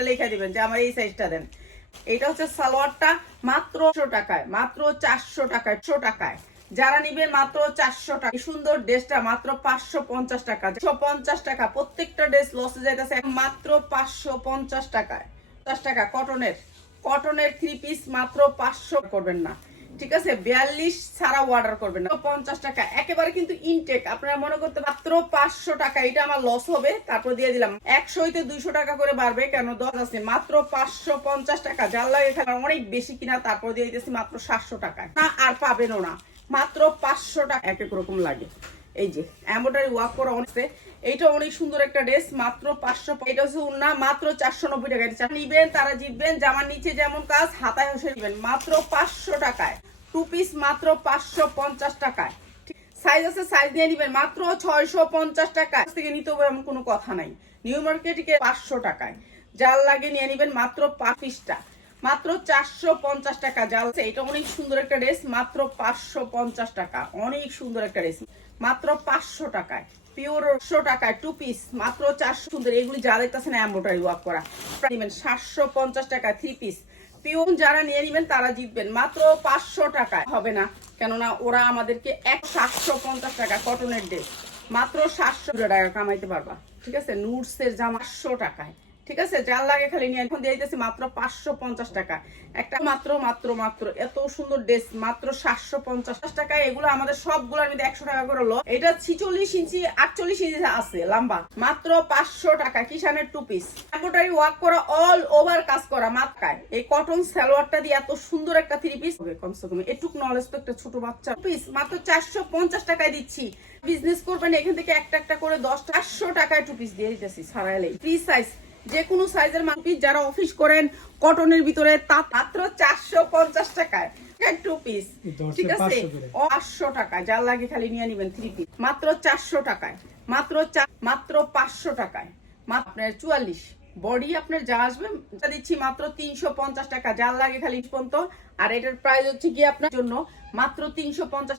সাইজটা লিখে দিবেন যে আমার এই সাইজটা দেন। এটা হচ্ছে সালোয়ারটা মাত্র টাকায়, মাত্র চারশো টাকায় একশো টাকায়। যারা নিবে মাত্র চারশো টাকা। সুন্দর ড্রেসটা মাত্র পাঁচশো পঞ্চাশ টাকা। একশো পঞ্চাশ টাকা, প্রত্যেকটা ড্রেস লসে যাইতেছে মাত্র পাঁচশো পঞ্চাশ টাকায়। পঞ্চাশ টাকা কটনের কটনের থ্রি পিস মাত্র পাঁচশো করবেন না। ঠিক আছে? বিয়াল্লিশ ছাড়া অর্ডার করবেন পঞ্চাশ টাকা। একেবারে কিন্তু ইনটেক আপনারা মনে করতে মাত্র পাঁচশো টাকা। এটা আমার লস হবে। তারপর দিয়ে দিলাম। একশো হইতে দুইশো টাকা করে বাড়বে কেন? দশ আছে। মাত্র পাঁচশো পঞ্চাশ টাকা। যার লাগে খেলার অনেক বেশি কিনা, তারপর দিয়ে দিতেছি মাত্র সাতশো টাকা। না, আর পাবেনও না। মাত্র পাঁচশো টাকা। এক এক রকম লাগে। এই যে করা এইটা অনেক সুন্দর একটা ড্রেস মাত্র পাঁচশো এটা হচ্ছে উন্না মাত্র চারশো নব্বই টাকা নিবেন, তারা জিতবেন। জামার নিচে যেমন কাজ, হাতায় হসে মাত্র পাঁচশো টাকায়। টু পিস মাত্র পাঁচশো পঞ্চাশ টাকায়। সাইজ আছে সাইজ দিয়ে নিবেন। মাত্র ছয়শো পঞ্চাশ টাকায়। থেকে নিতে হবে এমন কোনো কথা নাই। নিউ মার্কেটে পাঁচশো টাকায়। যার লাগে নিয়ে নিবেন মাত্র পাঁচ পিসটা মাত্র চারশো পঞ্চাশ টাকা। জাল এটা অনেক সুন্দর একটা ড্রেস, মাত্র পাঁচশো পঞ্চাশ টাকা। অনেক সুন্দর একটা ড্রেস। মাত্র পাঁচশো টাকায়। পিওর একশো টাকায় টু পিস মাত্র চারশো। সুন্দর, এগুলি যা দেখতেছেন ওয়ার্ক করা। নেবেন সাতশো পঞ্চাশ টাকা থ্রি পিস পিওন যারা নিয়ে নেবেন, তারা জিতবেন। মাত্র পাঁচশো টাকায়। হবে না। কেননা, ওরা আমাদেরকে এক সাতশো পঞ্চাশ টাকা কটনের ড্রেস মাত্র সাতশো টাকা কামাইতে পারবা। ঠিক আছে? নুটসের জামা টাকায়। ঠিক আছে? যার লাগে খালি নিয়ে এখন দিয়ে দিতেছি মাত্র পাঁচশো পঞ্চাশ টাকা। একটা মাত্র মাত্র মাত্র। এত সুন্দর ড্রেস, মাত্র সাতশো পঞ্চাশ। টাকা এগুলো আমাদের সবগুলোর মধ্যে একশো টাকা করে লো। এটা ছিচল্লিশ ইঞ্চি, আটচল্লিশ ইঞ্চি আছে, লম্বা। মাত্র পাঁচশো টাকা, কিষানের টু পিস এম্বোটারি ওয়ার্ক করা অল ওভার কাজ করা মাত্রায় এই কটন সালোয়ারটা দিয়ে এত সুন্দর একটা থ্রি পিস হবে কমসে কম, এটুক নলেজ তো একটা ছোট বাচ্চা। পিস মাত্র চারশো পঞ্চাশ টাকায় দিচ্ছি। বিজনেস করবেন, এখান থেকে একটা একটা করে দশ চারশো টাকায় টু পিস দিয়ে দিতেছি সারাইলে ফ্রি সাইজ যে কোনো সাইজের মাপিস যারা অফিস করেন কটনের ভিতরে তা মাত্র চারশো পঞ্চাশ টাকায়। টু পিস ঠিক আছে? পাঁচশো টাকা যার লাগে খালি নিয়ে নিবেন থ্রি পিস মাত্র চারশো টাকায়। মাত্র মাত্র পাঁচশো টাকায়। আপনার চুয়াল্লিশ। বডি আপনার যা আসবে যা দিচ্ছি মাত্র তিনশো পঞ্চাশ টাকা। যার লাগে খালি পর্যন্ত আর এটার প্রাইস হচ্ছে কি আপনার জন্য মাত্র তিনশো পঞ্চাশ